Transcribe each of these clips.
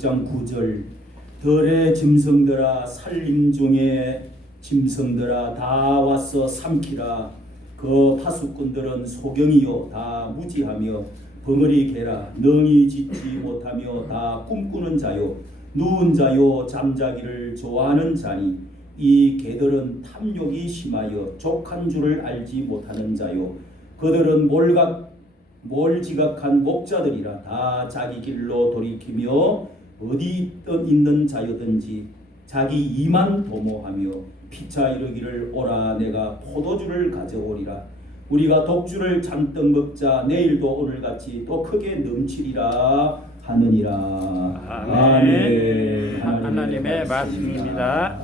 장 9절 들의 짐승들아 살림 중에 짐승들아 다 와서 삼키라. 그 파수꾼들은 소경이요 다 무지하며 벙어리 개라. 능히 짓지 못하며 다 꿈꾸는 자요 누운 자요 잠자기를 좋아하는 자니 이 개들은 탐욕이 심하여 족한 줄을 알지 못하는 자요 그들은 몰지각한 목자들이라. 다 자기 길로 돌이키며 어디 있는 자여든지 자기 이만 도모하며 피차 이르기를 오라 내가 포도주를 가져오리라. 우리가 독주를 잔뜩 먹자 내일도 오늘같이 또 크게 넘치리라 하느니라. 아멘. 하나님의 말씀입니다.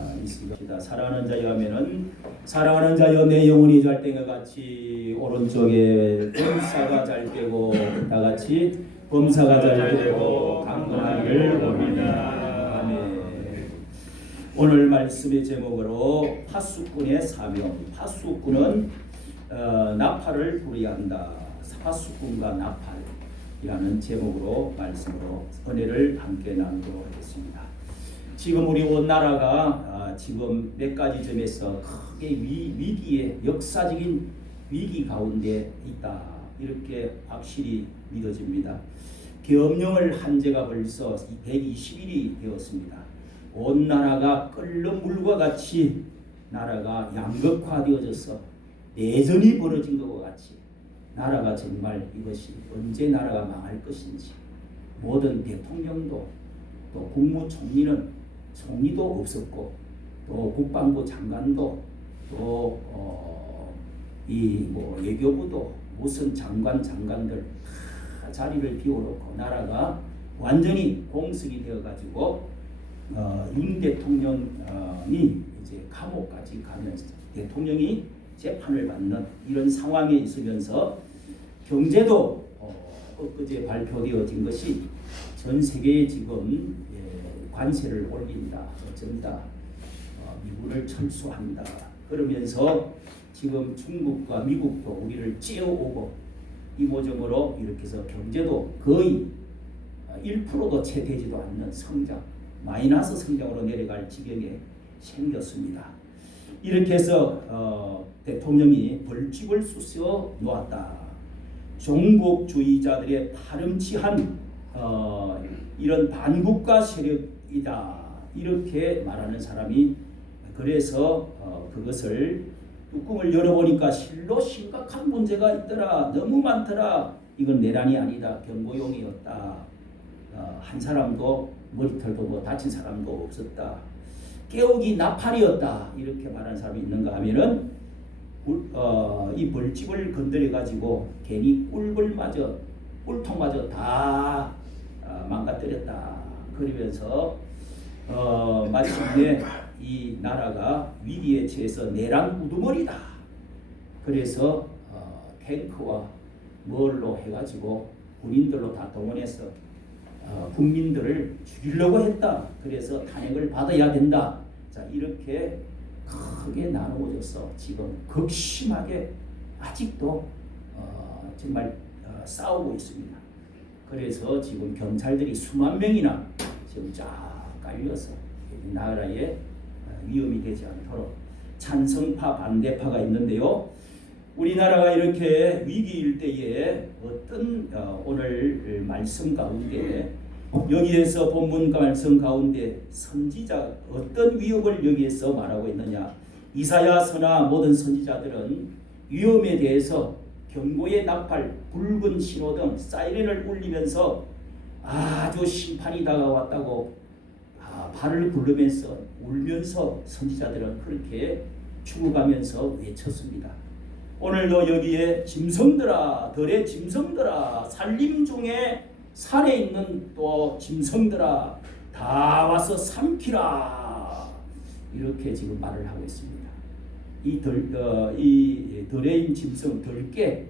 사랑하는 자여 하면은 사랑하는 자여 내 영혼이 잘 땡과 같이 오른쪽에 범사가 잘 되고 다 같이 범사가 잘 되고 강건하기를 원합니다. 아멘. 오늘 말씀의 제목으로 파수꾼의 사명. 파수꾼은 나팔을 불어야 한다. 파수꾼과 나팔이라는 제목으로 말씀으로 은혜를 함께 나누도록 하겠습니다. 지금 우리 온 나라가 지금 몇 가지 점에서 크게 위기에 역사적인 위기 가운데 있다. 이렇게 확실히 믿어집니다. 계엄령을 한 지가 벌써 120일이 되었습니다. 온 나라가 끓는 물과 같이 나라가 양극화되어져서 내전이 벌어진 것과 같이 나라가 정말 이것이 언제 나라가 망할 것인지 모든 대통령도 또 국무총리는 총리도 없었고 또 국방부 장관도 또 외교부도 무슨 장관들 다 자리를 비워놓고 나라가 완전히 공석이 되어가지고 윤 대통령이 이제 감옥까지 가면서 대통령이 재판을 받는 이런 상황에 있으면서 경제도 엊그제 발표되어진 것이 전 세계에 지금 관세를 올린다, 어쩐다, 미국을 철수한다. 그러면서 지금 중국과 미국도 우리를 째어오고 이모저모로 이렇게 해서 경제도 거의 1%도 채 되지도 않는 성장, 마이너스 성장으로 내려갈 지경에 생겼습니다. 이렇게 해서 대통령이 벌집을 쑤셔 놓았다. 종북주의자들의 파렴치한 이런 반국가 세력이다. 이렇게 말하는 사람이 그래서 그것을 뚜껑을 열어보니까 실로 심각한 문제가 있더라. 너무 많더라. 이건 내란이 아니다. 경고용이었다. 한 사람도 머리털도 뭐 다친 사람도 없었다. 깨우기 나팔이었다. 이렇게 말하는 사람이 있는가 하면은 이 벌집을 건드려 가지고 괜히 꿀통마저 다 망가뜨렸다. 그러면서 마침내 이 나라가 위기에 처해서 내란 우두머리다. 그래서 탱크와 뭘로 해가지고 군인들로 다 동원해서 국민들을 죽이려고 했다. 그래서 탄핵을 받아야 된다. 자, 이렇게 크게 나누어져서 지금 극심하게 아직도 정말 싸우고 있습니다. 그래서 지금 경찰들이 수만 명이나 지금 쫙 깔려서 나라에 위험이 되지 않도록 찬성파 반대파가 있는데요. 우리나라가 이렇게 위기일 때에 어떤 오늘 말씀 가운데 여기에서 본문 말씀 가운데 선지자 어떤 위협을 여기에서 말하고 있느냐. 이사야서나 모든 선지자들은 위험에 대해서 경고의 나팔, 붉은 신호등, 사이렌을 울리면서 아주 심판이 다가왔다고 발을 굴르면서 울면서 선지자들은 그렇게 죽어가면서 외쳤습니다. 오늘도 여기에 짐승들아, 들의 짐승들아, 살림 중에 산에 있는 또 짐승들아, 다 와서 삼키라. 이렇게 지금 말을 하고 있습니다. 이 들의 짐승, 들깨,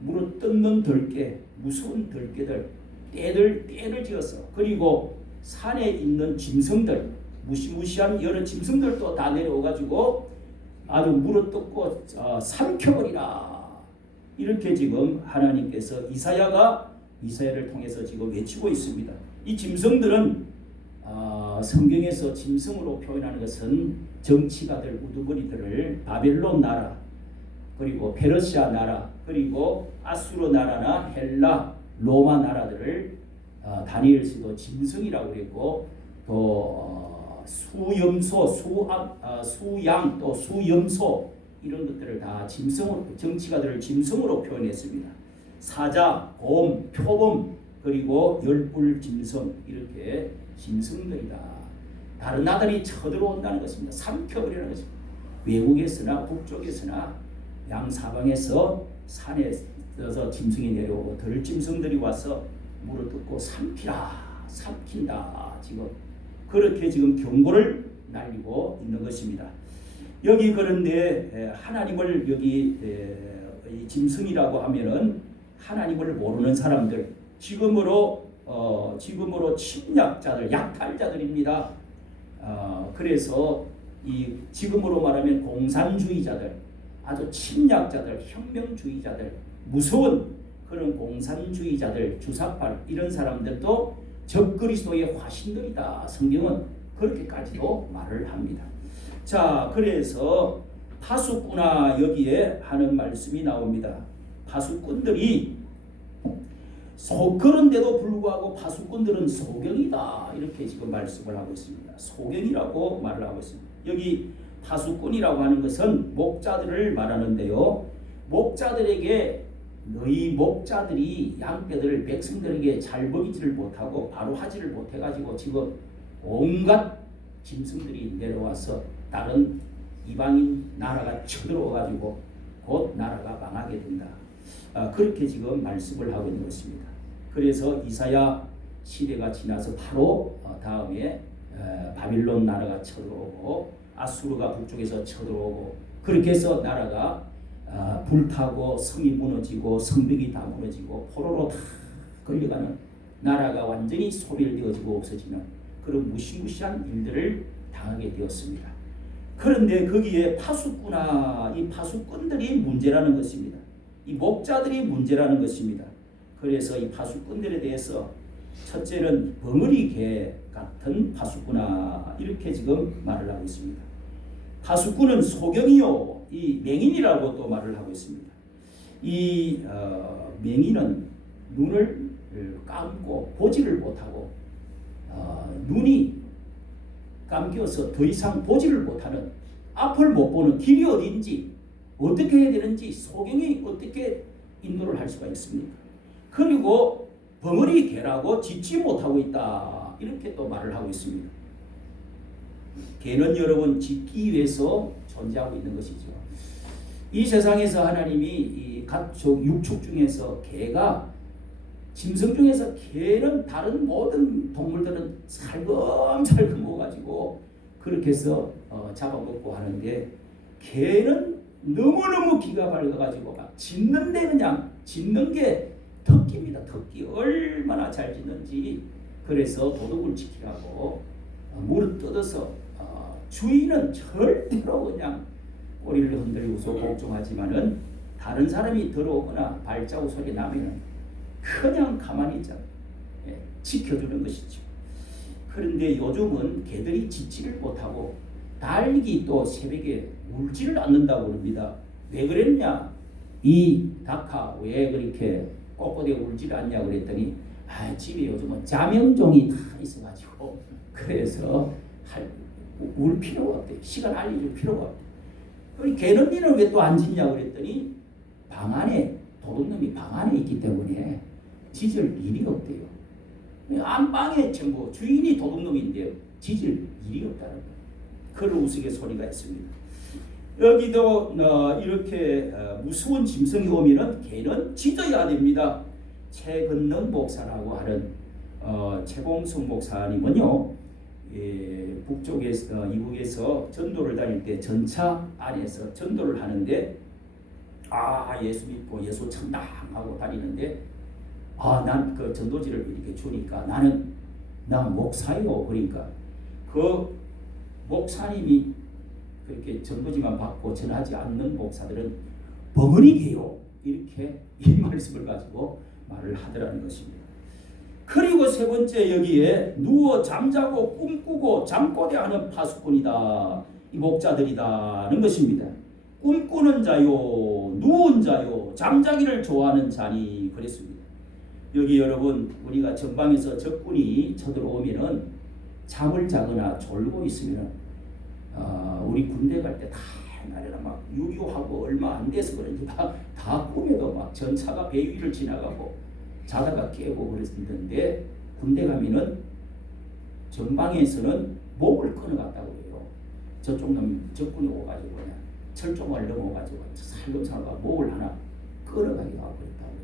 물어 뜯는 들깨, 무서운 들깨들, 떼를 지어서 그리고 산에 있는 짐승들, 무시무시한 여러 짐승들도 다 내려오가지고 아주 물어뜯고 삼켜버리라. 이렇게 지금 하나님께서 이사야를 통해서 지금 외치고 있습니다. 이 짐승들은 성경에서 짐승으로 표현하는 것은 정치가들 우두머리들을 바벨론 나라 그리고 페르시아 나라 그리고 아수르 나라나 헬라 로마 나라들을 다니엘서도 짐승이라고 그랬고 또 수염소 수양 또 수염소 이런 것들을 다 짐승으로 정치가들을 짐승으로 표현했습니다. 사자, 곰, 표범 그리고 열불 짐승 이렇게 짐승들이다. 다른 나라들이 쳐들어온다는 것입니다. 삼켜버리는 것입니다. 외국에서나 북쪽에서나 양사방에서 산에서 짐승이 내려오고 들짐승들이 와서 물을 뜯고 삼킨다. 지금 그렇게 지금 경고를 날리고 있는 것입니다. 여기 그런데 하나님을 여기 이 짐승이라고 하면은 하나님을 모르는 사람들 지금으로 침략자들 약탈자들입니다. 그래서 이 지금으로 말하면 공산주의자들 아주 침략자들 혁명주의자들 무서운 그런 공산주의자들 주사파 이런 사람들도 적그리스도의 화신들이다. 성경은 그렇게까지도 말을 합니다. 자, 그래서 파수꾼아 여기에 하는 말씀이 나옵니다. 파수꾼들이 그런데도 불구하고 파수꾼들은 소경이다. 이렇게 지금 말씀을 하고 있습니다. 소경이라고 말을 하고 있습니다. 여기 파수꾼이라고 하는 것은 목자들을 말하는데요. 목자들에게 너희 목자들이 양떼들을 백성들에게 잘 먹이지를 못하고 바로 하지를 못해가지고 지금 온갖 짐승들이 내려와서 다른 이방인 나라가 쳐들어와가지고 곧 나라가 망하게 된다. 그렇게 지금 말씀을 하고 있는 것입니다. 그래서 이사야 시대가 지나서 바로 다음에 바빌론 나라가 쳐들어오고 아수르가 북쪽에서 쳐들어오고 그렇게 해서 나라가 불타고 성이 무너지고 성벽이 다 무너지고 포로로 다 걸려가는 나라가 완전히 소멸되어지고 없어지는 그런 무시무시한 일들을 당하게 되었습니다. 그런데 거기에 파수꾼아 이 파수꾼들이 문제라는 것입니다. 이 목자들이 문제라는 것입니다. 그래서 이 파수꾼들에 대해서 첫째는 벙어리 개 같은 파수꾼아 이렇게 지금 말을 하고 있습니다. 파수꾼은 소경이요 이 맹인이라고 또 말을 하고 있습니다. 이 맹인은 눈을 감고 보지를 못하고 눈이 감겨서 더 이상 보지를 못하는 앞을 못 보는 길이 어딘지 어떻게 해야 되는지 소경이 어떻게 인도를 할 수가 있습니까? 그리고 벙어리 개라고 짖지 못하고 있다 이렇게 또 말을 하고 있습니다. 개는 여러분 짖기 위해서 존재하고 있는 것이죠. 이 세상에서 하나님이 이 각종 육축 중에서 개가 짐승 중에서 개는 다른 모든 동물들은 살금살금 먹어가지고 그렇게 해서 잡아먹고 하는데 개는 너무너무 기가 밝아가지고 막 짖는데 그냥 짖는 게 특기입니다. 특기 얼마나 잘 짖는지 그래서 도둑을 지키라고 물을 뜯어서 주인은 절대로 그냥 꼬리를 흔들고서 복종하지만은 다른 사람이 들어오거나 발자국 소리 나면은 그냥 가만히 있잖아요. 지켜주는 것이죠. 그런데 요즘은 개들이 짖지를 못하고 달기 또 새벽에 울지를 않는다고 그럽니다. 왜 그랬냐? 이 닭아 왜 그렇게 꼿꼿하게 울지를 않냐 그랬더니 집에 요즘은 자명종이 다 있어가지고 그래서 울 필요가 없대. 시간 알려줄 필요가 없대. 우리 개는 니는 왜 또 안 짖냐 그랬더니 방 안에 도둑놈이 방 안에 있기 때문에 짖을 일이 없대요. 안방에 전부 주인이 도둑놈인데 짖을 일이 없다는 거예요. 그런 우스갯소리가 있습니다. 여기도 이렇게 무서운 짐승이 오면은 개는 짖어야 됩니다. 최근능 목사라고 하는 최봉성 목사님은요. 북쪽에서 이북에서 전도를 다닐 때 전차 안에서 전도를 하는데 예수 믿고 예수 천당 하고 다니는데 난 그 전도지를 이렇게 주니까 나 목사요. 그러니까 그 목사님이 그렇게 전도지만 받고 전하지 않는 목사들은 벙어리 개요. 이렇게 이 말씀을 가지고 말을 하더라는 것입니다. 그리고 세 번째 여기에 누워 잠자고 꿈꾸고 잠꼬대하는 파수꾼이다. 이 목자들이다는 것입니다. 꿈꾸는 자요, 누운 자요, 잠자기를 좋아하는 자니 그랬습니다. 여기 여러분 우리가 전방에서 적군이 쳐들어오면은 잠을 자거나 졸고 있으면은 우리 군대 갈 때 다 옛날에는 막 유교하고 얼마 안 돼서 그런지 다 꿈에도 막 전차가 배 위를 지나가고 자다가 깨고 그랬는데 군대 가면은 전방에서는 목을 끊어갔다고 해요. 저쪽 놈 적군이 오가지고 그냥 철종을 넘어가지고 살금살금 목을 하나 끊어가기도 하고 그랬다고 해요.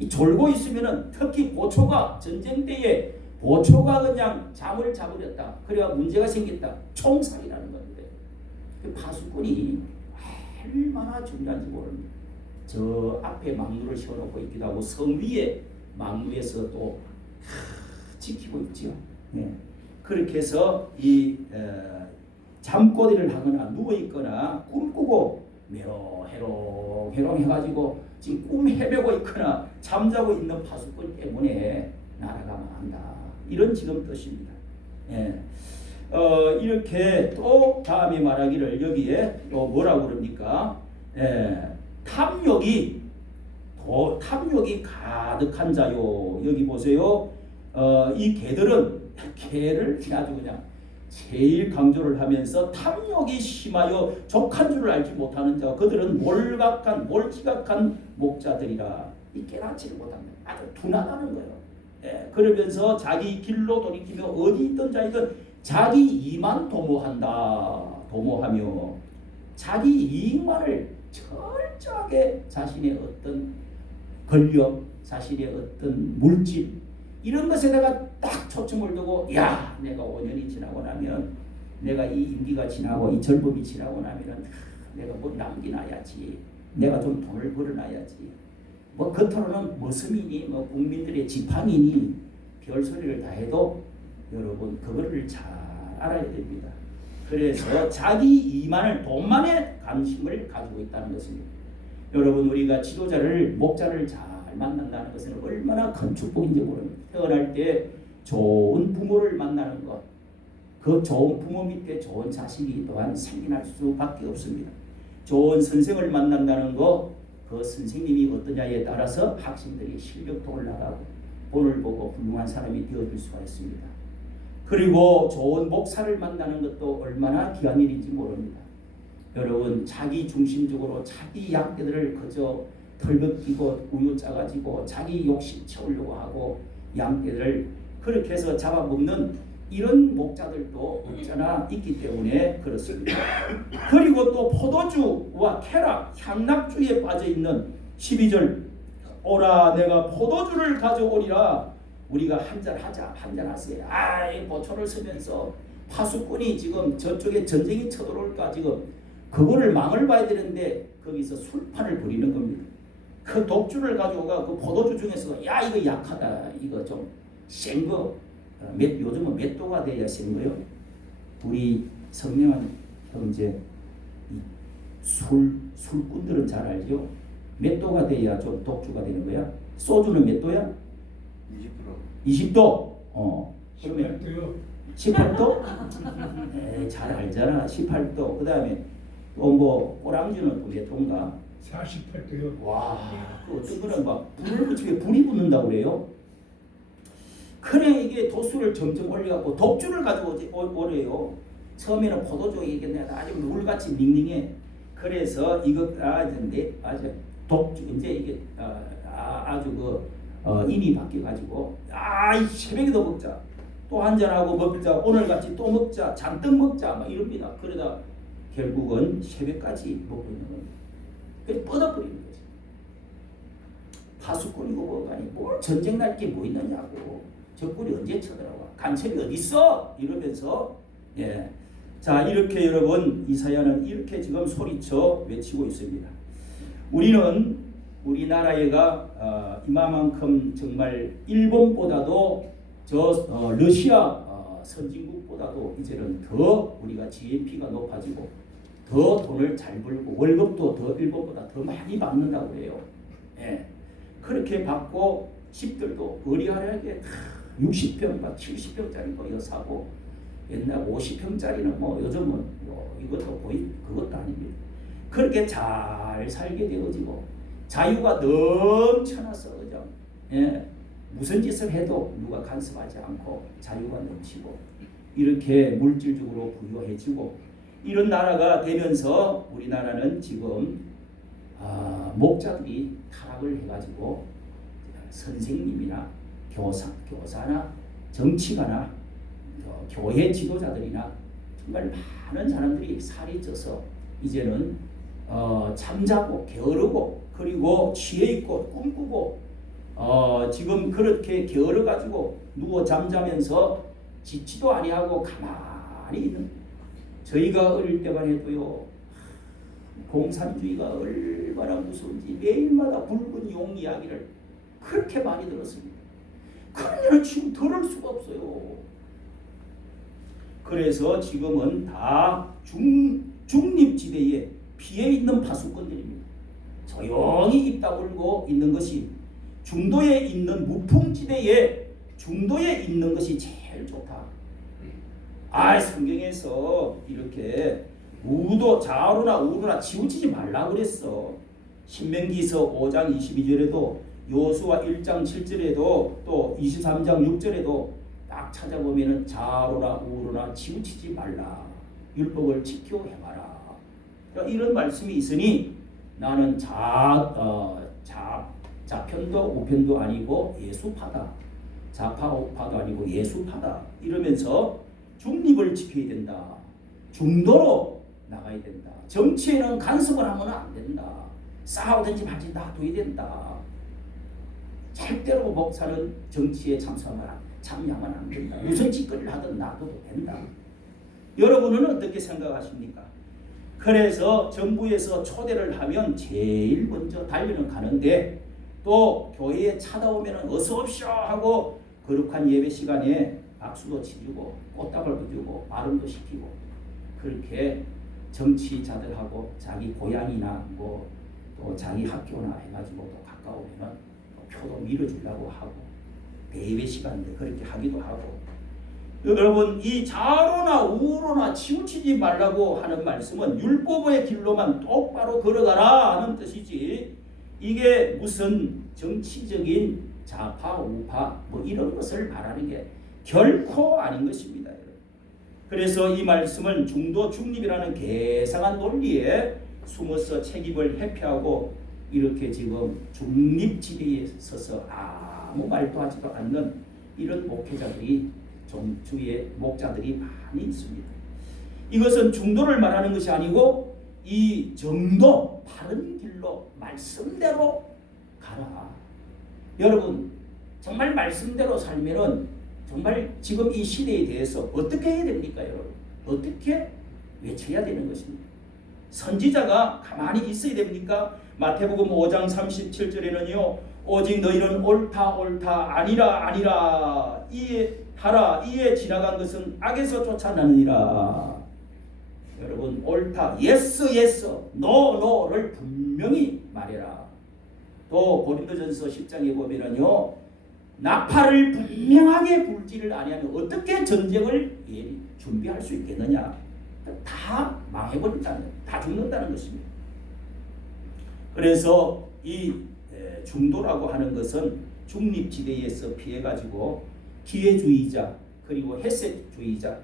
이 졸고 있으면은 특히 보초가 전쟁 때에 보초가 그냥 잠을 자버렸다. 그래야 문제가 생겼다. 총살이라는 건데 그 파수꾼이 얼마나 중요한지 모릅니다. 저 앞에 망루를 세워놓고 있기도 하고 성 위에 망루에서 또 지키고 있죠. 네. 그렇게 해서 이 잠꼬대를 하거나 누워 있거나 꿈꾸고 해롱해롱 해가지고 지금 꿈 헤매고 있거나 잠자고 있는 파수꾼 때문에 나라가 망한다. 이런 지금 뜻입니다. 예. 이렇게 또 다음에 말하기를 여기에 또 뭐라고 그럽니까? 탐욕이 가득한 자요. 여기 보세요. 이 개들을 아주 그냥 제일 강조를 하면서 탐욕이 심하여 족한 줄을 알지 못하는 자 그들은 몰지각한 목자들이라. 이 깨닫지를 못합니다. 아주 둔하다는 거예요. 그러면서 자기 길로 돌이키며 어디 있던 자이든 자기 이만 도모하며 자기 이익만을 철저하게 자신의 어떤 권력, 자신의 어떤 물질 이런 것에다가 딱 초점을 두고 야 내가 5년이 지나고 나면 내가 이 임기가 지나고 이 젊음이 지나고 나면은 내가 뭐 남겨놔야지, 내가 좀 돈을 벌어놔야지, 뭐 겉으로는 머슴이니 뭐 국민들의 지팡이니 별소리를 다 해도 여러분 그거를 잘 알아야 됩니다. 그래서 자기 이만을 돈만에 관심을 가지고 있다는 것입니다. 여러분 우리가 지도자를 목자를 잘 만난다는 것은 얼마나 큰 축복인지 모릅니다. 태어날 때 좋은 부모를 만나는 것, 그 좋은 부모 밑에 좋은 자식이 또한 생겨날 수밖에 없습니다. 좋은 선생을 만난다는 것, 그 선생님이 어떠냐에 따라서 학생들이 실력도 올라가고 본을 보고 훌륭한 사람이 되어줄 수가 있습니다. 그리고 좋은 목사를 만나는 것도 얼마나 귀한 일인지 모릅니다. 여러분 자기 중심적으로 자기 양떼들을 그저 털벗기고 우유 짜가지고 자기 욕심 채우려고 하고 양떼들을 그렇게 해서 잡아먹는 이런 목자들도 없잖아 있기 때문에 그렇습니다. 그리고 또 포도주와 쾌락, 향락주에 빠져있는 12절 오라 내가 포도주를 가져오리라. 우리가 한잔하자, 한잔하세요. 이 보초를 쓰면서 파수꾼이 지금 저쪽에 전쟁이 쳐들어올까 지금 그거를 망을 봐야 되는데 거기서 술판을 부리는 겁니다. 그 독주를 가져오가 그 포도주 중에서 야 이거 약하다, 이거 좀 센 거, 요즘은 몇 도가 돼야 센 거요? 우리 성명한 형제 술꾼들은 잘 알죠? 몇 도가 돼야 좀 독주가 되는 거야? 소주는 몇 도야? 20도. 그러면 18도? 잘 알잖아. 18도. 그 다음에 뭐 꼬랑주는 또 몇 도인가? 48도요. 와, 그 어떤 거는 막 불을 붙이게 불이 붙는다고 그래요. 그래 이게 도수를 점점 올려갖고 독주를 가지고 오래요. 처음에는 포도주 얘기했는데 아주 물같이 닝닝해. 그래서 이거 이제 독주 이제 이게 아주 인이 바뀌어가지고 이 새벽에도 먹자, 또 한잔하고 먹자, 오늘같이 또 먹자, 잔뜩 먹자 막 이럽니다. 그러다 결국은 새벽까지 먹고 있는 겁니다. 그래서 뻗어버리는 거지. 파수꾼이고 뭐가 아니 뭘 전쟁 날 게 뭐 있느냐고, 적군이 언제 쳐들어와, 간첩이 어디 있어 이러면서 자 이렇게 여러분 이사야는 이렇게 지금 소리쳐 외치고 있습니다. 우리나라가 이만큼 정말 일본보다도 러시아 선진국보다도 이제는 더 우리가 GNP가 높아지고 더 돈을 잘 벌고 월급도 더 일본보다 더 많이 받는다고 해요. 그렇게 받고 집들도 의리하게 60평, 70평짜리 거 사고 옛날 50평짜리는 뭐 요즘은 이것도 거의 그것도 아닙니다. 그렇게 잘 살게 되어지고 자유가 넘쳐나서 그죠? 예, 무슨 짓을 해도 누가 간섭하지 않고 자유가 넘치고 이렇게 물질적으로 부유해지고 이런 나라가 되면서 우리나라는 지금 목자들이 타락을 해가지고 선생님이나 교사나 정치가나 교회 지도자들이나 정말 많은 사람들이 살이 쪄서 이제는 잠자고 게으르고 그리고 취해 있고 꿈꾸고 지금 그렇게 게으르 가지고 누워 잠자면서 짓지도 아니하고 가만히 있는 저희가 어릴 때만 해도요 공산주의가 얼마나 무서운지 매일마다 붉은 용 이야기를 그렇게 많이 들었습니다. 그러면 지금 들을 수가 없어요. 그래서 지금은 다 중립지대에 피해 있는 파수꾼들입니다. 조용히 입 다물고 있는 것이 중도에 있는 무풍지대에 중도에 있는 것이 제일 좋다. 성경에서 이렇게 우도 좌우나 우로나 치우치지 말라 그랬어. 신명기서 5장 22절에도 요수와 1장 7절에도 또 23장 6절에도 딱 찾아보면은 좌우나 우로나 치우치지 말라. 율법을 지켜 행하라. 그러니까 이런 말씀이 있으니 나는 좌편도 우편도 아니고 예수파다. 좌파도 아니고 예수파다. 이러면서 중립을 지켜야 된다. 중도로 나가야 된다. 정치에는 간섭을 하면 안 된다. 싸우든지 말든지 놔둬야 된다. 절대로 목사는 정치에 참여하면 안 된다. 무슨 짓거리를 하든 놔둬도 된다. 여러분은 어떻게 생각하십니까? 그래서 정부에서 초대를 하면 제일 먼저 달려는 가는데 또 교회에 찾아오면 어서 오십시오 하고 거룩한 예배 시간에 박수도 치주고 꽃다발도 주고 발음도 시키고 그렇게 정치자들하고 자기 고향이나 뭐 또 자기 학교나 해가지고 또 가까우면 표도 밀어주려고 하고 예배 시간인데 그렇게 하기도 하고 여러분 이 좌로나 우로나 치우치지 말라고 하는 말씀은 율법의 길로만 똑바로 걸어가라 하는 뜻이지 이게 무슨 정치적인 좌파 우파 뭐 이런 것을 말하는 게 결코 아닌 것입니다. 그래서 이 말씀은 중도 중립이라는 개상한 논리에 숨어서 책임을 회피하고 이렇게 지금 중립지대에 서서 아무 말도 하지도 않는 이런 목회자들이 좀 주위에 목자들이 많이 있습니다. 이것은 중도를 말하는 것이 아니고 이 정도 바른 길로 말씀대로 가라. 여러분 정말 말씀대로 살면은 정말 지금 이 시대에 대해서 어떻게 해야 됩니까, 여러분? 어떻게 외쳐야 되는 것입니까? 선지자가 가만히 있어야 됩니까? 마태복음 5장 37절에는요. 오직 너희는 옳다 아니라 이에 하라 이에 지나간 것은 악에서 쫓아나느니라. 여러분 옳다 yes no를 분명히 말해라. 또 고린도전서 10장에 보면은요. 나팔을 분명하게 불지를 아니하면 어떻게 전쟁을 준비할 수 있겠느냐. 다 망해버린다는 다 죽는다는 것입니다. 그래서 이 중도라고 하는 것은 중립지대에서 피해가지고 기회주의자 그리고 헬셋주의자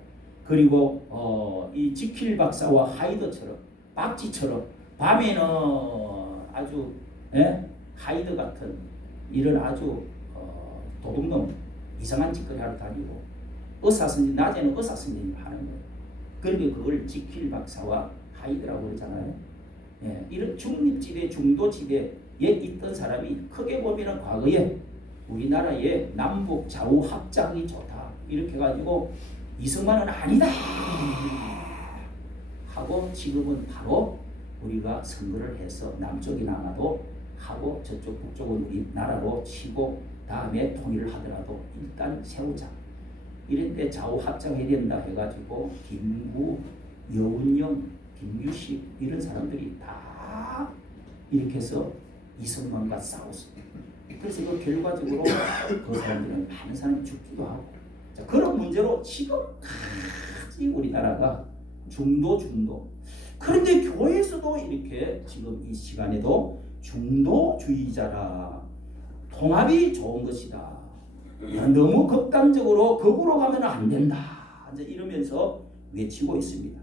그리고 이 지킬 박사와 하이드처럼 박쥐처럼 밤에는 아주 하이드 같은 이런 아주 도둑놈 이상한 짓거리 하러 다니고 의사선진 낮에는 의사선진 하는 거예요. 그러니까 그걸 지킬 박사와 하이드라고 그러잖아요. 이런 중립지대 중도지대에 있던 사람이 크게 보면 과거에 우리나라의 남북 좌우 합작이 좋다 이렇게 해가지고 이승만은 아니다 하고 지금은 바로 우리가 선거를 해서 남쪽이 남아도 하고 저쪽 북쪽은 우리나라로 치고 다음에 통일을 하더라도 일단 세우자. 이런데 좌우 합작해야 된다 해가지고 김구, 여운영, 김규식 이런 사람들이 다 이렇게 해서 이승만과 싸웠습니다. 그래서 그 결과적으로 그 사람들은 많은 사람이 죽기도 하고, 자, 그런 문제로 지금까지 우리나라가 중도. 그런데 교회에서도 이렇게 지금 이 시간에도 중도주의자라, 통합이 좋은 것이다, 너무 극단적으로 극으로 가면 안 된다, 이제 이러면서 외치고 있습니다.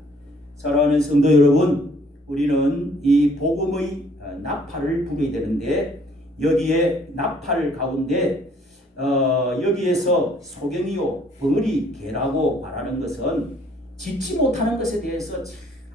사랑하는 성도 여러분, 우리는 이 복음의 나팔을 불어야 되는데, 여기에 나팔 가운데 여기에서 소경이요 벙어리 개라고 말하는 것은 짓지 못하는 것에 대해서,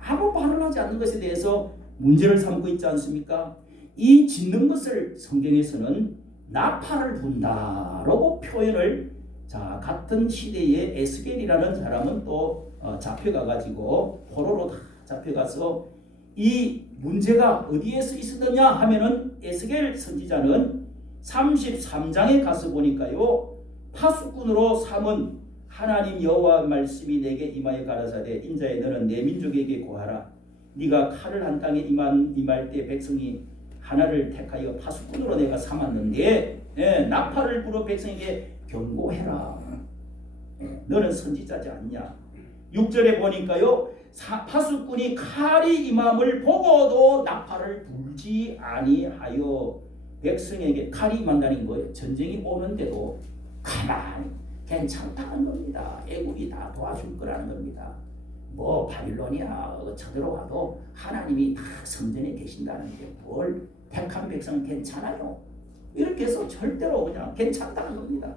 아무 발언하지 않는 것에 대해서 문제를 삼고 있지 않습니까? 이 짓는 것을 성경에서는 나팔을 분다라고 표현을, 자, 같은 시대의 에스겔이라는 사람은 또 잡혀가 가지고 포로로 다 잡혀가서, 이 문제가 어디에서 있었느냐 하면은 에스겔 선지자는 33장에 가서 보니까요, 파수꾼으로 삼은 하나님 여호와 말씀이 내게 임하여 가라사대, 인자에 너는 내 민족에게 고하라. 네가 칼을 한 땅에 임할 때 백성이 하나를 택하여 파수꾼으로 내가 삼았는데, 나팔을 불어 백성에게 경고해라. 너는 선지자지 않냐. 6절에 보니까요, 파수꾼이 칼이 임함을 보고도 나팔을 불지 아니하여 백성에게, 칼이 임한다는 거예요. 전쟁이 오는데도 가만히 괜찮다는 겁니다. 애국이 다 도와줄 거라는 겁니다. 뭐 바빌로니아 쳐들어와도 하나님이 다 성전에 계신다는데 뭘 택한 백성은 괜찮아요. 이렇게 해서 절대로 그냥 괜찮다는 겁니다.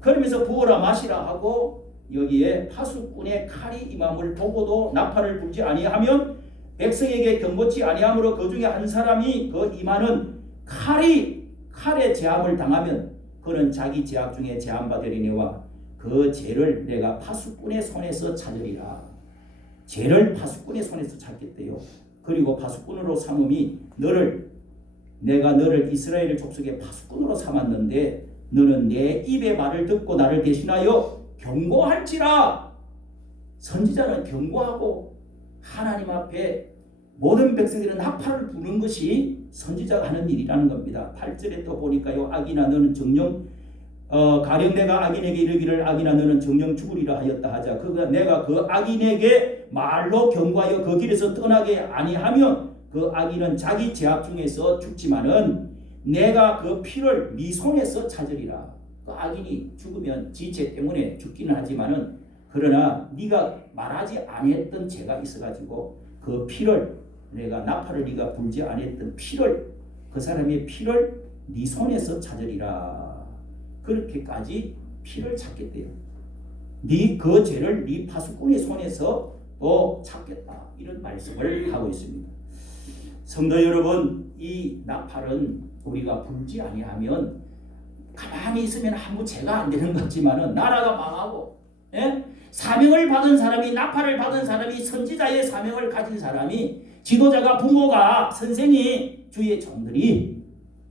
그러면서 부어라 마시라 하고, 여기에 파수꾼의 칼이 임함을 보고도 나팔을 불지 아니하면 백성에게 경고치 아니하므로 그 중에 한 사람이 그 임하는 칼에 제함을 당하면 그는 자기 죄악 중에 제함받으리니와 그 죄를 내가 파수꾼의 손에서 찾으리라. 죄를 파수꾼의 손에서 찾겠대요. 그리고 파수꾼으로 삼음이 내가 너를 이스라엘 족속의 파수꾼으로 삼았는데 너는 내 입의 말을 듣고 나를 대신하여 경고할지라. 선지자는 경고하고 하나님 앞에 모든 백성들은 나팔을 부는 것이 선지자가 하는 일이라는 겁니다. 8절에 또 보니까요, 악인아 너는 정령 가령 내가 악인에게 이르기를 악인아 너는 정령 죽으리라 하였다 하자. 그가 내가 그 악인에게 말로 경고하여 그 길에서 떠나게 아니하면 그 악인은 자기 죄악 중에서 죽지만은 내가 그 피를 네 손에서 찾으리라. 그 악인이 죽으면 지 죄 때문에 죽기는 하지만은, 그러나 네가 말하지 아니했던 죄가 있어가지고 그 피를, 내가 나팔을 네가 불지 아니했던 피를, 그 사람의 피를 네 손에서 찾으리라. 그렇게까지 피를 찾겠대요. 그 죄를 네 파수꾼의 손에서 또 찾겠다, 이런 말씀을 하고 있습니다. 성도 여러분, 이 나팔은 우리가 불지 아니하면 가만히 있으면 아무 죄가 안 되는 거지만은 나라가 망하고, 사명을 받은 사람이, 나팔을 받은 사람이, 선지자의 사명을 가진 사람이, 지도자가, 부모가, 선생이, 주의 종들이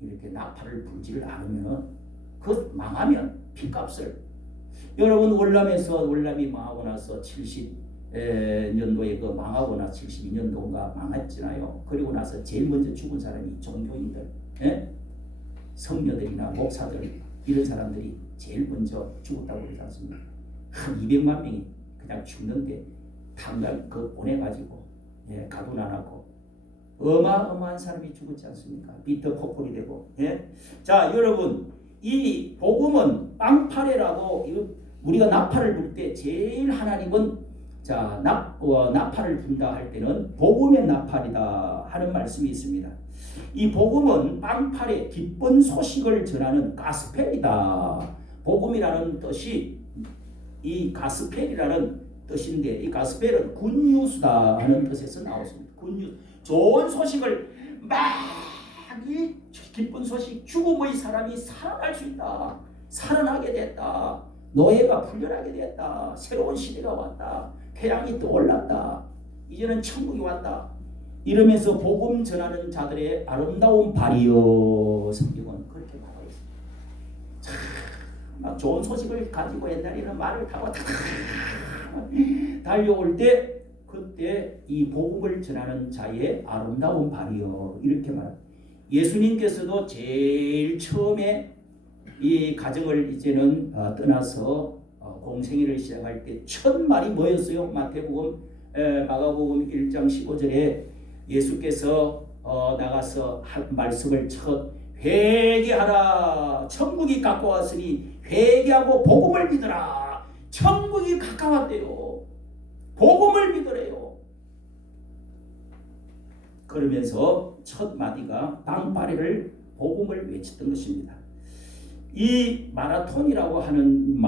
이렇게 나팔을 불지를 않으면, 그 망하면 핏값을, 여러분 월남이 망하고 나서 70년도에 그 망하고 나 72년도인가 망했잖아요. 그리고 나서 제일 먼저 죽은 사람이 종교인들, 성녀들이나 목사들, 이런 사람들이 제일 먼저 죽었다고 그러지 않습니까? 한 200만 명이 그냥 죽는데 당장 그 보내가지고 가둔 안 하고 어마어마한 사람이 죽었지 않습니까? 비터 코폴이 되고. 자, 여러분, 이 복음은 빵파레라고, 우리가 나팔을 불 때 제일 하나님은, 자, 나팔을 분다 할 때는 복음의 나팔이다 하는 말씀이 있습니다. 이 복음은 빵파레, 기쁜 소식을 전하는 가스펠이다. 복음이라는 뜻이, 이 가스펠이라는 뜻인데, 이 가스펠은 굿뉴스다 하는 뜻에서 나왔습니다. 굿뉴스, 좋은 소식을 이 기쁜 소식, 죽음의 사람이 살아날 수 있다, 살아나게 됐다, 노예가 풀려나게 됐다, 새로운 시대가 왔다, 태양이 떠올랐다, 이제는 천국이 왔다, 이러면서 복음 전하는 자들의 아름다운 발이요. 성경은 그렇게 말하고 있습니다. 막 좋은 소식을 가지고 옛날에는 말을 타고 달려올 때, 그때 이 복음을 전하는 자의 아름다운 발이요, 이렇게 말합니다. 예수님께서도 제일 처음에 이 가정을 이제는 떠나서 공생애를 시작할 때 첫 말이 뭐였어요? 마가복음 1장 15절에 예수께서 나가서 한 말씀을 첫 회개하라 천국이 가까웠으니 회개하고 복음을 믿으라. 천국이 가까웠대요. 복음을 믿으래요. 그러면서 첫 마디가 방파레를 복음을 외쳤던 것입니다. 이 마라톤이라고 하는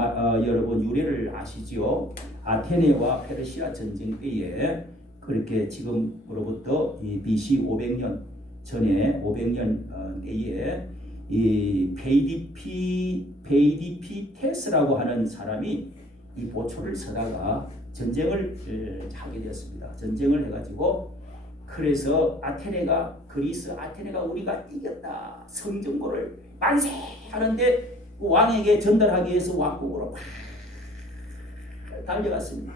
여러분 유래를 아시지요? 아테네와 페르시아 전쟁 때에 그렇게 지금으로부터 BC 500년 전에 500년 때에 이 페이디피테스라고 하는 사람이 이 보초를 서다가 전쟁을 하게 되었습니다. 전쟁을 해가지고 그래서 그리스 아테네가 우리가 이겼다 성전고를 만세 하는데 왕에게 전달하기 위해서 왕궁으로 막 달려갔습니다.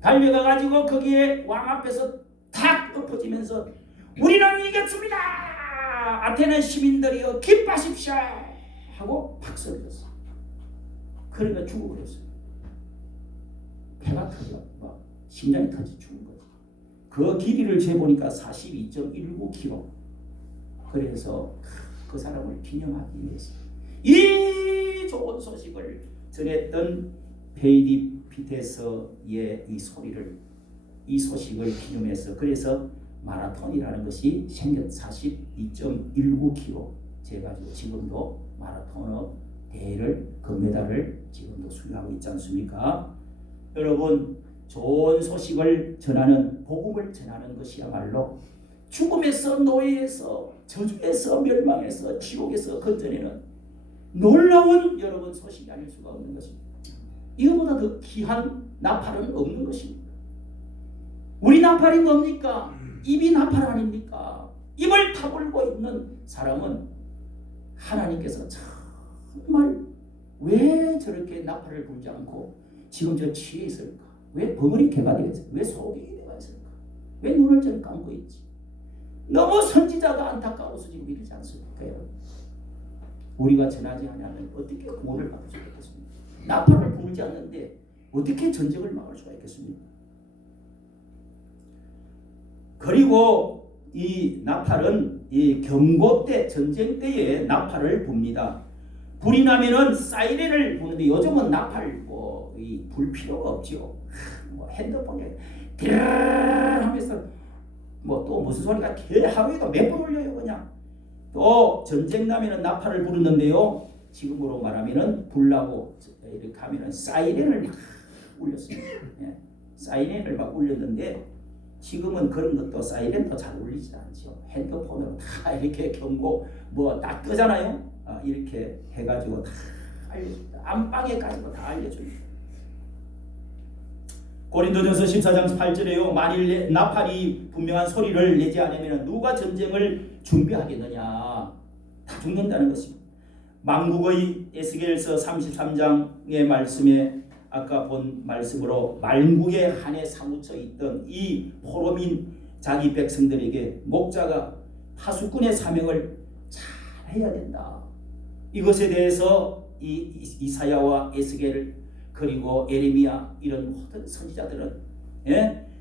달려가가지고 거기에 왕 앞에서 탁 엎어지면서 우리는 이겼습니다. 아테네 시민들이여 기뻐하십시오 하고 박수를 쳤어요. 그러니까 죽어버렸어요. 배가 터져 막 심장이 터져 죽은 거죠. 그 길이를 재보니까 42.19km. 그래서 그 사람을 기념하기 위해서 이 좋은 소식을 전했던 페이디피테스의 이 소식을 기념해서 그래서 마라톤이라는 것이 생겼 42.19km 재가지고 지금도 마라톤의 대회를 금메달을 지금도 수여하고 있지 않습니까? 여러분 좋은 소식을 전하는 복음을 전하는 것이야말로 죽음에서 노예에서 저주에서 멸망에서 지옥에서 건져내는 놀라운 여러분 소식이 아닐 수가 없는 것입니다. 이거보다 더 귀한 나팔은 없는 것입니다. 우리 나팔이 뭡니까? 입이 나팔 아닙니까? 입을 타불고 있는 사람은 하나님께서 정말 왜 저렇게 나팔을 불지 않고 지금 저 취해 있을까? 왜 버무리 개가 되겠을까? 왜 속이 되가 있을까? 왜 눈을 좀 감고 있지? 너무 선지자가 안타까워서 지금 이러지 않습니까? 우리가 전하지 않으면 어떻게 구원을 받을 수가 있겠습니까? 나팔을 불지 않는데 어떻게 전쟁을 막을 수가 있겠습니까? 그리고 이 나팔은 이 경고 때 전쟁 때에 나팔을 붑니다. 불이 나면은 사이렌을 부는데 요즘은 나팔 불 필요가 없죠. 핸드폰에 드르르 하면서 또 무슨 소리가 하루에도 몇 번 울려요 그냥. 또 전쟁 나면은 나팔을 부르는데요. 지금으로 말하면은 불나고 이렇게 하면은 사이렌을 막 울렸습니다. 예. 사이렌을 막 울렸는데 지금은 그런 것도 사이렌도 잘 울리지 않죠. 핸드폰으로 다 이렇게 경고 다 끄잖아요. 이렇게 해가지고 다 알려줍니다. 안방에까지도 다 알려줍니다. 고린도전서 14장 8절에요. 만일 나팔이 분명한 소리를 내지 않으면 누가 전쟁을 준비하겠느냐. 다 죽는다는 것입니다. 만국의 에스겔서 33장의 말씀에 아까 본 말씀으로 만국에 한해 사무쳐 있던 이 포로민 자기 백성들에게 목자가 파수꾼의 사명을 잘 해야 된다. 이것에 대해서 이사야와 에스겔 그리고 에레미야 이런 모든 선지자들은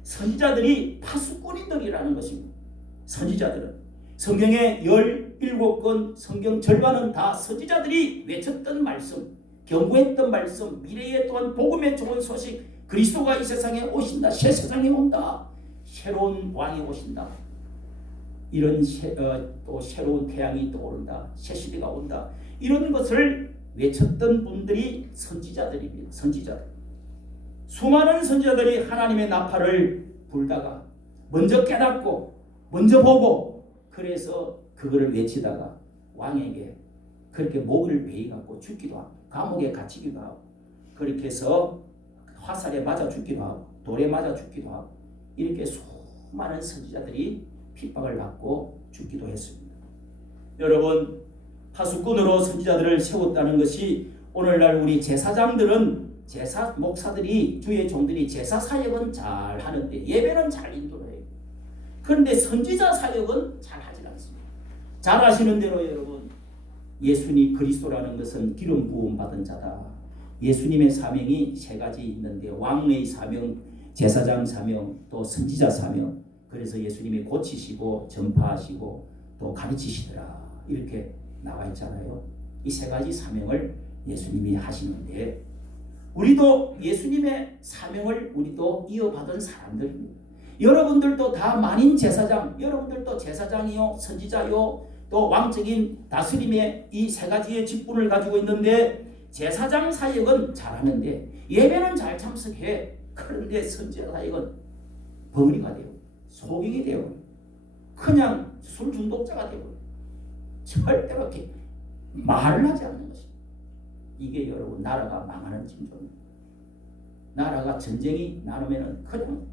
선지자들이 파수꾼인들이라는 것입니다. 선지자들은 성경의 17권 성경 절반은 다 선지자들이 외쳤던 말씀, 경고했던 말씀, 미래에 또한 복음의 좋은 소식, 그리스도가 이 세상에 오신다, 새 세상에 온다, 새로운 왕이 오신다, 이런 또 새로운 태양이 떠오른다, 새 시대가 온다, 이런 것을 외쳤던 분들이 선지자들입니다. 선지자들. 수많은 선지자들이 하나님의 나팔을 불다가 먼저 깨닫고 먼저 보고 그래서 그거를 외치다가 왕에게 그렇게 목을 베이갖고 죽기도 하고 감옥에 갇히기도 하고 그렇게 해서 화살에 맞아 죽기도 하고 돌에 맞아 죽기도 하고 이렇게 수많은 선지자들이 핍박을 받고 죽기도 했습니다. 여러분 파수꾼으로 선지자들을 세웠다는 것이 오늘날 우리 제사장들은 목사들이 주의 종들이 제사 사역은 잘 하는데 예배는 잘 인도해요. 그런데 선지자 사역은 잘 하지 않습니다. 잘 아시는 대로 여러분, 예수님 그리스도라는 것은 기름 부음 받은 자다. 예수님의 사명이 세 가지 있는데 왕의 사명, 제사장 사명, 또 선지자 사명. 그래서 예수님이 고치시고 전파하시고 또 가르치시더라 이렇게 나와 있잖아요. 이 세 가지 사명을 예수님이 하시는데 우리도 예수님의 사명을 우리도 이어받은 사람들입니다. 여러분들도 다 만인 제사장, 여러분들도 제사장이요, 선지자요, 또 왕적인 다스림의 이 세 가지의 직분을 가지고 있는데 제사장 사역은 잘하는데 예배는 잘 참석해. 그런데 선지자 사역은 벙어리가 돼요. 소경이 돼요. 그냥 술 중독자가 되고 절대로 이렇게 말을 하지 않는 것입니다. 이게 여러분 나라가 망하는 징조입니다. 나라가 전쟁이 나누면은 그냥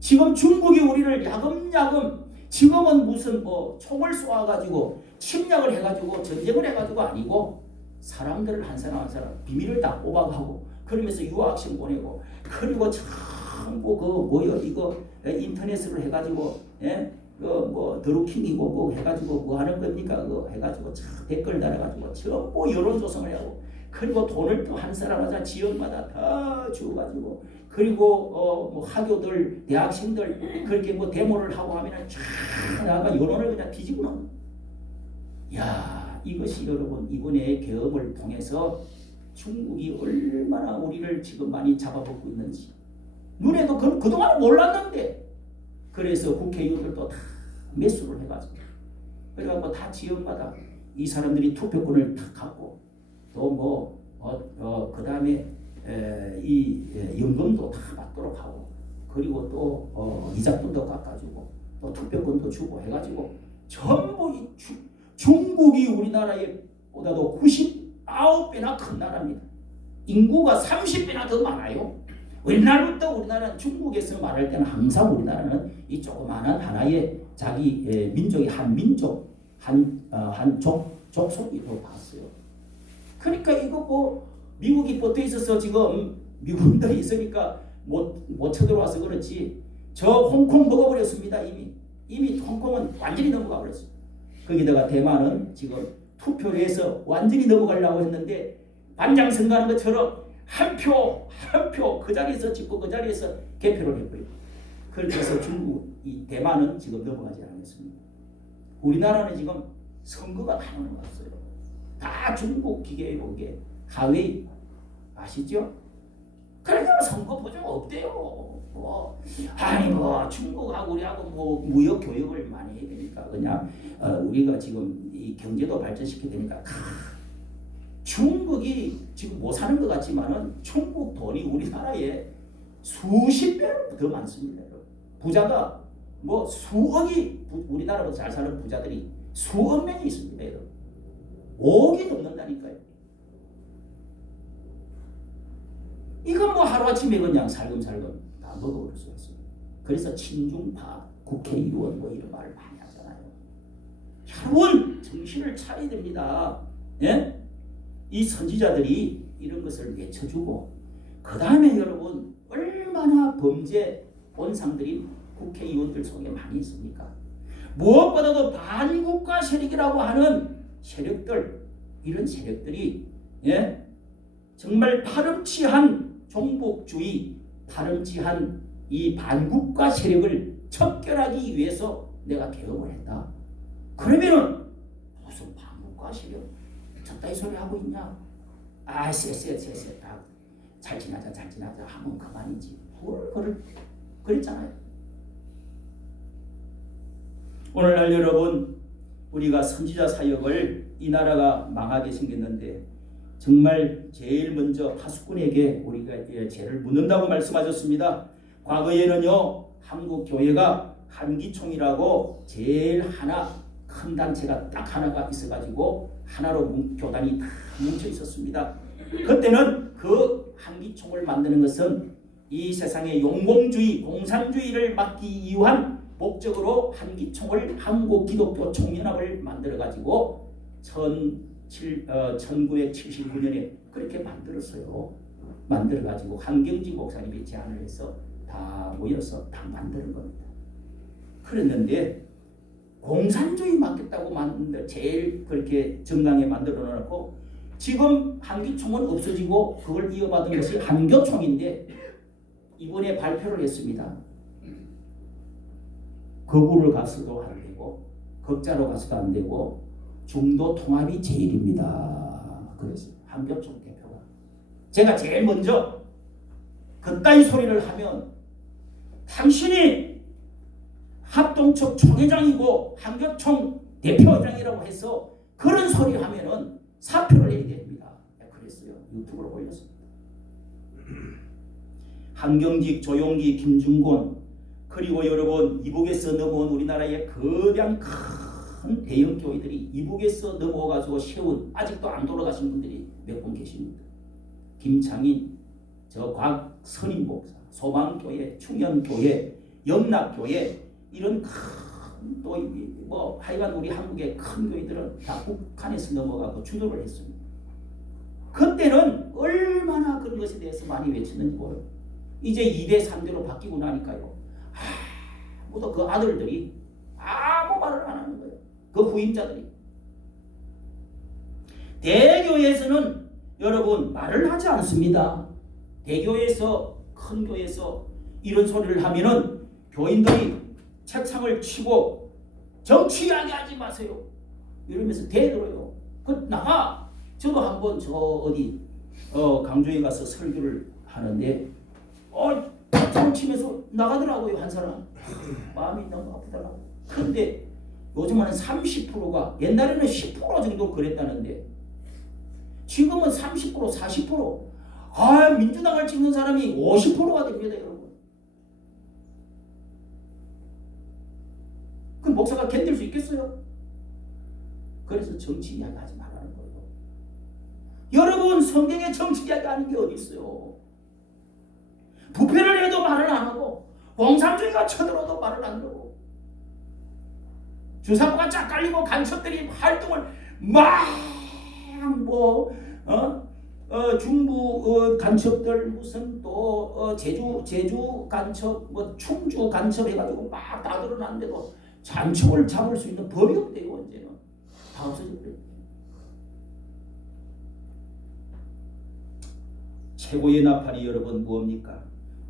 지금 중국이 우리를 야금야금 지금은 무슨 뭐 총을 쏘아가지고 침략을 해가지고 전쟁을 해가지고 아니고 사람들을 한 사람 한 사람 비밀을 다 뽑아가고 그러면서 유학생 보내고 그리고 전부 그 뭐요 이거 인터넷으로 해가지고 뭐 드루킹이고 뭐 해가지고 뭐 하는 겁니까 그거 해가지고 댓글 달아가지고 전부 여론 조성을 하고 그리고 돈을 또 한 사람마다 지역마다 다 주어가지고 그리고 뭐 학교들 대학생들 그렇게 뭐 데모를 하고 하면은 쫙 나가 여론을 그냥 뒤집어 놓는. 야 이것이 여러분 이번에 경험을 통해서 중국이 얼마나 우리를 지금 많이 잡아먹고 있는지 눈에도 그동안 몰랐는데 그래서 국회의원들도 다 매수를 해가지고 그래갖고 다 지역마다 이 사람들이 투표권을 다 갖고 또 뭐 그 다음에 이 연금도 다 받도록 하고 그리고 또 이자금도 깎아주고 또 투표권도 주고 해가지고 전부 이 중국이 우리나라에 보다도 99배나 큰 나라입니다. 인구가 30배나 더 많아요. 옛날부터 우리나라는 중국에서 말할 때는 항상 우리나라는 이 조그마한 하나의 자기 민족이 한 민족 한 족속으로 봤어요. 그러니까 이거 뭐 미국이 붙어 있어서 지금 미군들이 있으니까 못 쳐들어와서 그렇지 저 홍콩 먹어버렸습니다. 이미 홍콩은 완전히 넘어가 버렸어요. 거기다가 대만은 지금 투표해서 완전히 넘어가려고 했는데 반장 선거하는 것처럼 한 표 그 자리에서 찍고 그 자리에서 개표를 해버리고 그렇게 해서 중국 이 대만은 지금 넘어가지 않았습니다. 우리나라는 지금 선거가 다 넘어갔어요. 다 중국 기계에 온 게 하웨이 아시죠? 그러니까 선거 보장 없대요. 뭐 중국하고 우리하고 뭐 무역 교역을 많이 해야 되니까 그냥 우리가 지금 이 경제도 발전시켜야 되니까 중국이 지금 못 사는 것 같지만은 중국 돈이 우리나라에 수십 배로 더 많습니다. 부자가 뭐 수억이 우리나라보다 잘 사는 부자들이 수억 명이 있습니다. 5억이 넘는다니까요. 이건 뭐 하루아침에 그냥 살금살금 다 먹어버릴 수 있습니다. 그래서 친중파 국회의원 뭐 이런 말을 많이 하잖아요. 여러분 정신을 차려야 됩니다. 예? 이 선지자들이 이런 것을 외쳐주고 그 다음에 여러분 얼마나 범죄 본상들이 국회의원들 속에 많이 있습니까? 무엇보다도 반국가 세력이라고 하는 세력들 이런 세력들이 정말 파렴치한 종북주의 파렴치한 이 반국가 세력을 척결하기 위해서 내가 개혁을 했다. 그러면은 무슨 반국가 세력 저따위 소리 하고 있냐? 쎄 잘 지나자 하면 그만이지. 그걸 그랬잖아요. 오늘날 여러분 우리가 선지자 사역을 이 나라가 망하게 생겼는데 정말 제일 먼저 파수꾼에게 우리가 죄를 묻는다고 말씀하셨습니다. 과거에는요 한국 교회가 한기총이라고 제일 하나 큰 단체가 딱 하나가 있어가지고 하나로 교단이 다 뭉쳐 있었습니다. 그때는 그 한기총을 만드는 것은 이 세상의 용공주의, 공산주의를 막기 위한 목적으로 한기총을 한국기독교 총연합을 만들어가지고 1979년에 그렇게 만들었어요. 만들어가지고 한경지 목사님이 제안을 해서 다 모여서 다 만드는 겁니다. 그랬는데 공산주의 맞겠다고 만들 제일 그렇게 정당에 만들어 놓고 지금 한기총은 없어지고 그걸 이어받은 것이 한교총인데 이번에 발표를 했습니다. 거구를 가서도 안 되고 극자로 가서도 안 되고 중도 통합이 제일입니다. 그래서 한교총 대표가 제가 제일 먼저 그따위 소리를 하면 당신이 합동측 총회장이고 한교총 대표회장이라고 해서 그런 소리 하면은 사표를 내야 됩니다. 그랬어요. 유튜브로 올렸습니다. 한경직, 조용기, 김중곤 그리고 여러분 이북에서 넘어온 우리나라의 거대한 큰 대형 교회들이 이북에서 넘어가지고 세운 아직도 안 돌아가신 분들이 몇 분 계십니다. 김창인, 저 곽선임 목사, 소망교회, 충현교회, 영락교회 이런 큰 또 뭐 하여간 우리 한국의 큰 교회들은 다 북한에서 넘어가고 주도를 했습니다. 그때는 얼마나 그런 것에 대해서 많이 외쳤는지 모르요. 이제 2대 3대로 바뀌고 나니까요. 아무도 그 아들들이 아무 말을 안 하는 거예요. 그 후임자들이. 대교회에서는 여러분 말을 하지 않습니다. 대교회에서 큰 교회에서 이런 소리를 하면은 교인들이 책상을 치고 정치 이야기하지 마세요. 이러면서 대들어요. 그 나가. 저도 한번 저 어디 강주에 가서 설교를 하는데 책상을 치면서 나가더라고요. 한 사람. 마음이 너무 아프더라고요. 그런데 요즘은 30%가 옛날에는 10% 정도 그랬다는데 지금은 30% 40% 민주당을 찍는 사람이 50%가 됩니다. 여러분. 그 목사가 견딜 수 있겠어요? 그래서 정치 이야기 하지 말라는 거예요. 여러분 성경에 정치 이야기 하는 게 어디 있어요? 부패를 해도 말을 안 하고 공산주의가 쳐들어도 말을 안 하고 주사부가 쫙 깔리고 간첩들이 활동을 중부 간첩들 무슨 또 제주 간첩 뭐 충주 간첩 해가지고 막 다 드러났는데도 간첩을 잡을 수 있는 법이 없대요. 이제는 다 없어졌대요. 최고의 나팔이 여러분 무엇입니까?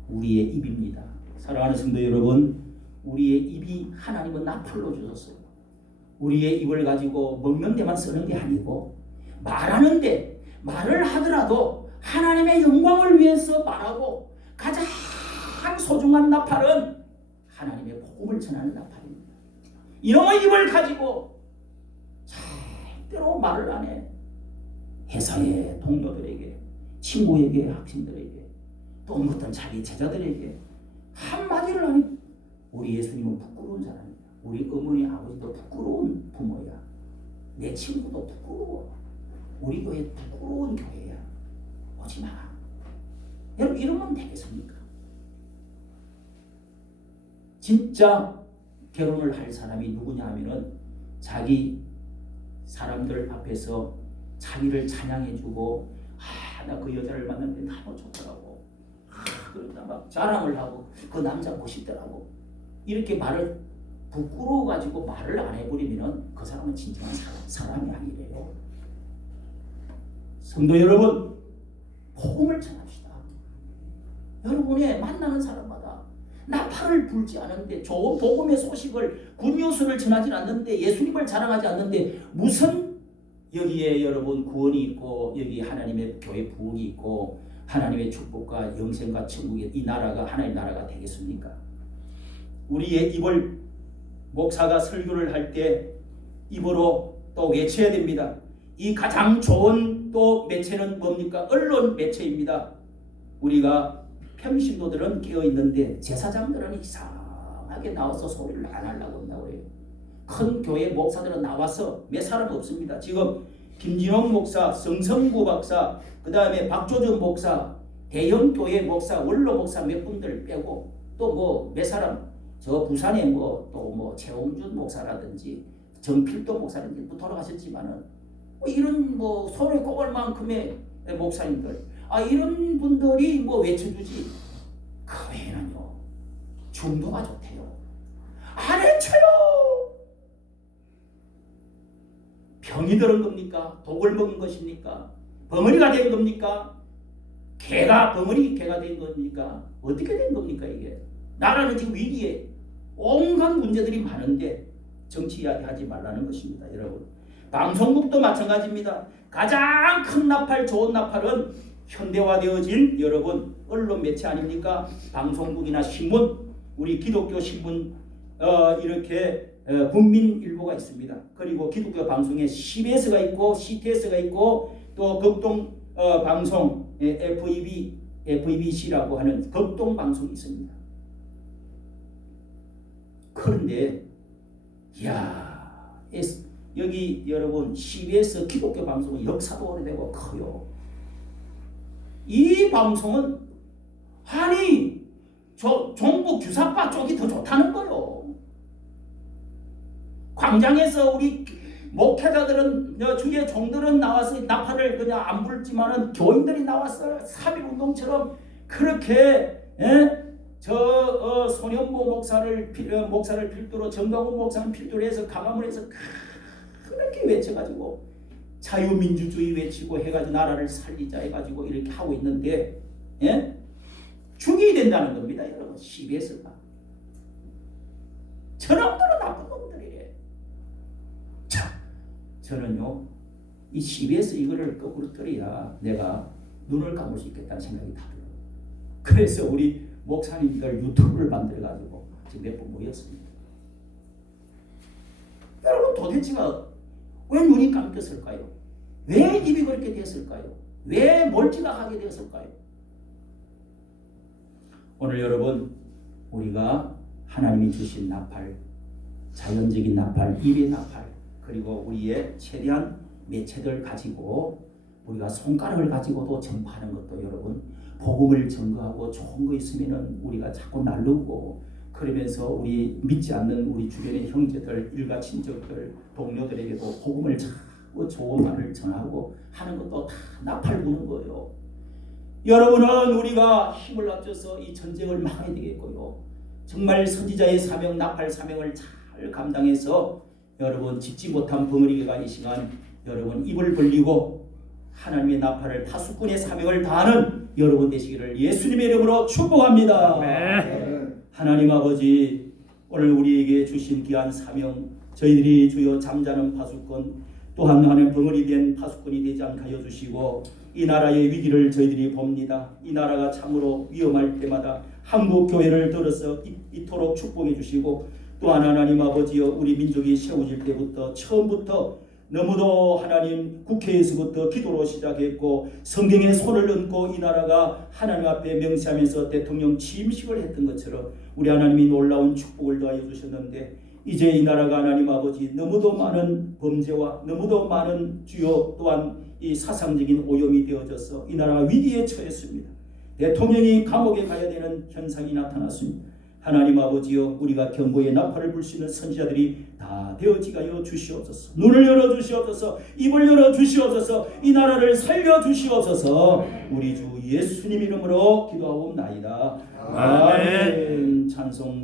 우리의 입입니다. 사랑하는 성도 여러분, 우리의 입이 하나님은 나팔로 주셨어요. 우리의 입을 가지고 먹는 데만 쓰는 게 아니고 말하는데 말을 하더라도 하나님의 영광을 위해서 말하고 가장 소중한 나팔은 하나님의 복음을 전하는 나팔입니다. 이놈의 입을 가지고 절대로 말을 안 해. 회사의 동료들에게, 친구에게, 학생들에게, 또 어떤 자기 제자들에게 한마디를 하니 우리 예수님은 부끄러운 사람이야. 우리 어머니 아버지도 부끄러운 부모야. 내 친구도 부끄러워. 우리 교회 부끄러운 교회야. 오지 마. 여러분 이러면 되겠습니까? 진짜 결혼을 할 사람이 누구냐 하면은 자기 사람들 앞에서 자기를 찬양해주고 나 그 여자를 만났는데 너무 좋더라고. 그러다 막 자랑을 하고 그 남자 멋있더라고. 이렇게 말을 부끄러워가지고 말을 안 해버리면은 그 사람은 진정한 사람이 아니래요. 성도 여러분, 복음을 전합시다. 여러분의 만나는 사람마다 나팔을 불지 않은데 좋은 복음의 소식을 굿뉴스를 전하지 않는데 예수님을 자랑하지 않는데 무슨 여기에 여러분 구원이 있고 여기 하나님의 교회 부흥이 있고 하나님의 축복과 영생과 천국의 이 나라가 하나님의 나라가 되겠습니까? 우리의 입을 목사가 설교를 할 때 입으로 또 외쳐야 됩니다. 이 가장 좋은 또 매체는 뭡니까? 언론 매체입니다. 우리가 평신도들은 깨어있는데 제사장들은 이상하게 나와서 소리를 안 하려고 한다고 해요. 큰 교회 목사들은 나와서 몇 사람 없습니다. 지금 김진홍 목사, 성성구 박사, 그 다음에 박조준 목사, 대형 교회 목사, 원로 목사 몇 분들 빼고 또 뭐 몇 사람 저 부산에 뭐 또 뭐 최홍준 목사라든지 정필도 목사라든지 또 돌아가셨지만은 뭐 이런 뭐 손에 꼽을 만큼의 목사님들 이런 분들이 뭐 외쳐주지 그 외에는요 중도가 좋대요. 안 외쳐요. 병이 들은 겁니까? 독을 먹은 것입니까? 벙어리가 된 겁니까? 개가 된 겁니까? 어떻게 된 겁니까 이게? 나라는 지금 위기에 온갖 문제들이 많은데 정치 이야기 하지 말라는 것입니다, 여러분. 방송국도 마찬가지입니다. 가장 큰 나팔, 좋은 나팔은 현대화되어진 여러분 언론 매체 아닙니까? 방송국이나 신문, 우리 기독교 신문 이렇게 국민일보가 있습니다. 그리고 기독교 방송에 CBS가 있고 CTS가 있고 또 극동 방송 FEBC라고 하는 극동 방송이 있습니다. 그런데 여기 여러분 CBS 기독교 방송은 역사도 오래되고 커요. 이 방송은 종북 주사파 쪽이 더 좋다는 거요. 광장에서 우리 목회자들은 주의 종들은 나와서 나팔을 그냥 안 불지만은 교인들이 나와서 3.1 운동처럼 그렇게 손현보 목사를 필두로 정강훈 목사를 필두로 해서 강화문을 해서 그렇게 외쳐가지고 자유민주주의 외치고 해가지고 나라를 살리자 해가지고 이렇게 하고 있는데 죽이 된다는 겁니다, 여러분. CBS가 저놈들은 나쁜 놈들이래. 자, 저는요 이 CBS 이거를 거꾸로 떨어야 내가 눈을 감을 수 있겠다는 생각이 다 들어요. 그래서 우리 목사님들 유튜브를 만들어가지고 지금 몇 번 모였습니다. 여러분 도대체가 왜 눈이 감겼을까요? 왜 입이 그렇게 됐을까요? 왜 멀찌감치게 되었을까요? 오늘 여러분 우리가 하나님이 주신 나팔, 자연적인 나팔, 입의 나팔, 그리고 우리의 최대한 매체들 가지고 우리가 손가락을 가지고도 전파하는 것도 여러분 복음을 전거하고 좋은 거 있으면은 우리가 자꾸 나르고 그러면서 우리 믿지 않는 우리 주변의 형제들, 일가 친척들, 동료들에게도 복음을 자꾸 좋은 말을 전하고 하는 것도 다 나팔 부는 거예요. 여러분은 우리가 힘을 합쳐서 이 전쟁을 막아야 되겠고요. 정말 선지자의 사명, 나팔 사명을 잘 감당해서 여러분 짓지 못한 벙어리가 이 시간 여러분 입을 벌리고 하나님의 나팔을 파수꾼의 사명을 다하는 여러분 되시기를 예수님의 이름으로 축복합니다. 네. 하나님 아버지, 오늘 우리에게 주신 귀한 사명, 저희들이 주여 잠자는 파수꾼 또한 하나님 벙어리 된 파수꾼이 되지 않게 하여 주시고 이 나라의 위기를 저희들이 봅니다. 이 나라가 참으로 위험할 때마다 한국 교회를 들어서 이토록 축복해 주시고 또한 하나님 아버지여 우리 민족이 세워질 때부터 처음부터 너무도 하나님 국회에서부터 기도로 시작했고 성경에 손을 얹고 이 나라가 하나님 앞에 명세하면서 대통령 취임식을 했던 것처럼 우리 하나님이 놀라운 축복을 더하여 주셨는데 이제 이 나라가 하나님 아버지 너무도 많은 범죄와 너무도 많은 주요 또한 이 사상적인 오염이 되어져서 이 나라가 위기에 처했습니다. 대통령이 감옥에 가야 되는 현상이 나타났습니다. 하나님 아버지여 우리가 경고의 나팔을 불 수 있는 선지자들이 다 되어지게 하여 주시옵소서. 눈을 열어 주시옵소서. 입을 열어 주시옵소서. 이 나라를 살려 주시옵소서. 우리 주 예수님 이름으로 기도하옵나이다. 아멘. 찬송가